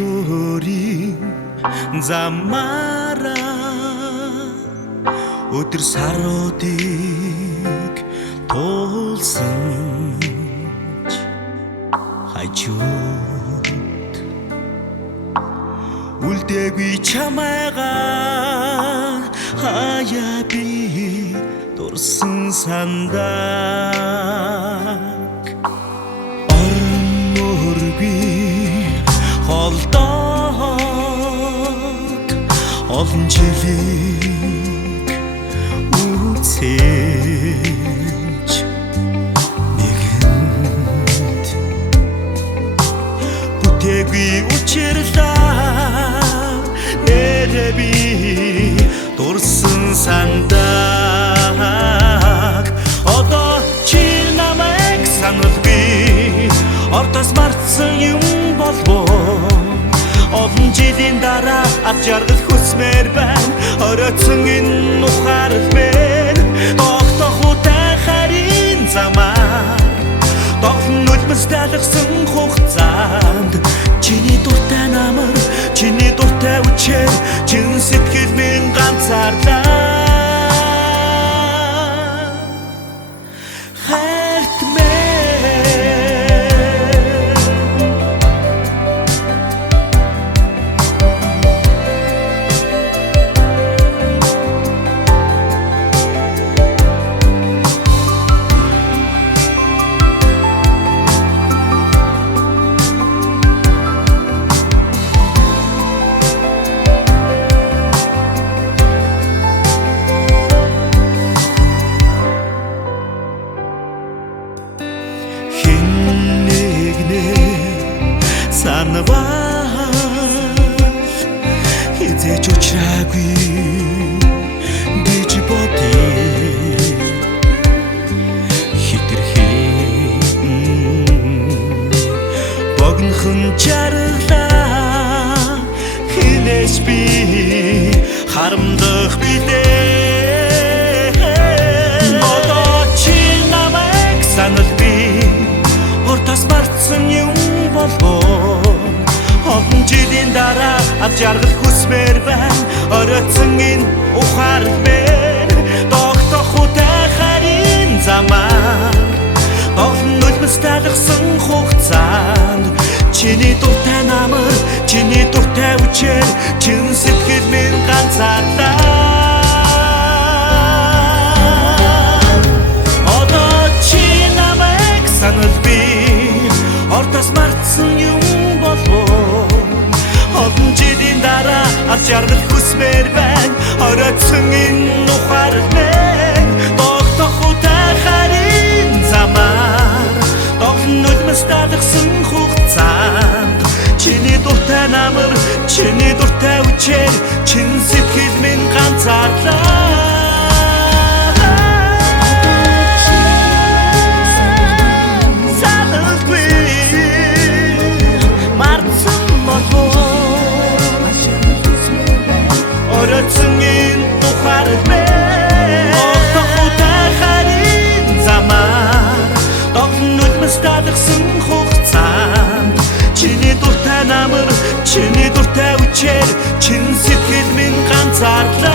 өөрийн замаараа өдөр саруудыг туулсан хажууд үлдээгүй чамайгаа хаяа би дурсан сандаг орон өргөй холдоод олон жилиг үцээж нэгэнд бүтээгүй учирлаа нэрээ би дурсан сандаг одоо чи намайг саналгүй ортос мартсан юм болов олон жилийн дараа ад жаргал хүсмээр байна оройцсон энэ ухаарл мэн тогтохутай харин замаар тоглон нулимс талгсан хугацаанд чиний дуртай намар чиний дуртай үчээр чин сэтгэл минь ганцаарлаа санавал хизээч учраагүй гэж бодъё хитрхи богинохон чарлаа хинээс би харамдах билээ одоо чи намайг саналгүй ортос мартсан юм олон жилийн дараа ад жаргал хүсмээр байна оройцсон энэ ухаарл мэн тогтохутай харин замаар олон нулимс талгсан хугацаанд чиний дуртай намар чиний дуртай үчээр чин сэтгэл минь ганцаарлаа одоо чи намайг саналгүй ортос мартсан юм болов олон жилийн дараа ад жаргал хүсмээр байна оройцсон энэ ухаарл мэн тогтохутай харин замаар тоглон нулимс талгсан хугацаанд чиний дуртай намар чиний дуртай үчээр чин сэтгэл минь ганцаарлаа оройцсон энэ ухаарл мэн тогтохутай харин замаар тоглон нулимс талгсан хугацаанд чиний дуртай намар чиний дуртай үчээр чин сэтгэл минь ганцаарлаа